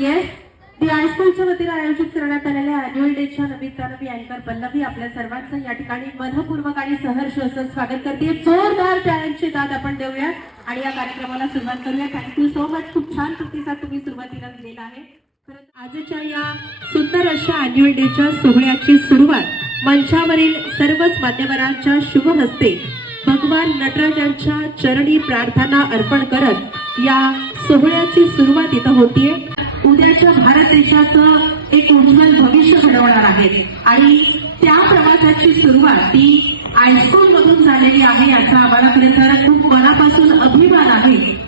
Yes, दी हायस्कूलच्या वतीने आयोजित करण्यात आलेल्या अॅन्युअल डेच्या निमित्तानं मी अँकर पल्लवी आपल्या सर्वांचं या ठिकाणी मनपूर्वक आणि सहर्ष असं स्वागत करते। जोरदार टाळ्यांची दाद आपण देऊया आणि या कार्यक्रमाला सुरुवात करूया। थँक्यू सो मच, खूप छान प्रतिसाद तुम्ही सुरुवातीला दिलेला आहे। आजच्या या सुंदर अशा अॅन्युअल डेच्या सोहळ्याची सुरुवात मंचावरील सर्वच मान्यवरांच्या शुभ हस्ते भगवान नटराजांच्या चरणी प्रार्थना अर्पण करत या सोहळ्याची सुरुवात इथं होतीये। उद्याच्या भारत देशाचं एक उज्ज्वल भविष्य घडवणार आहे आणि त्या प्रवासाची सुरुवात ती हायस्कूल मधून झालेली आहे, याचा आम्हाला खरं तर खूप मनापासून अभिमान आहे।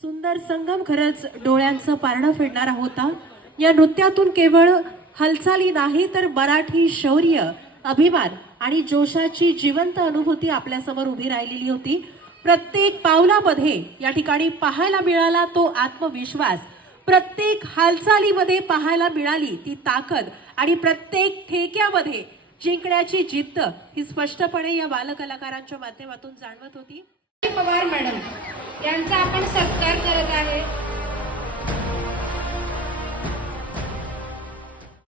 सुंदर संगम खरंच डोळ्यांचं पारणं फेडणारा होता। या नृत्यातून केवळ हालचाली नाही तर मराठी शौर्य, अभिमान आणि जोशाची जिवंत अनुभूती आपल्यासमोर उभी राहिलेली होती। प्रत्येक पावलामध्ये या ठिकाणी पाहायला मिळाला तो आत्मविश्वास, प्रत्येक हालचालीमध्ये पाहायला मिळाली ती ताकद आणि प्रत्येक ठेक्यामध्ये जिंकण्याची जिद्द ही स्पष्टपणे या बालकलाकारांच्या माध्यमातून जाणवत होती। पवार मॅडम यांचा आपण सत्कार करत आहे।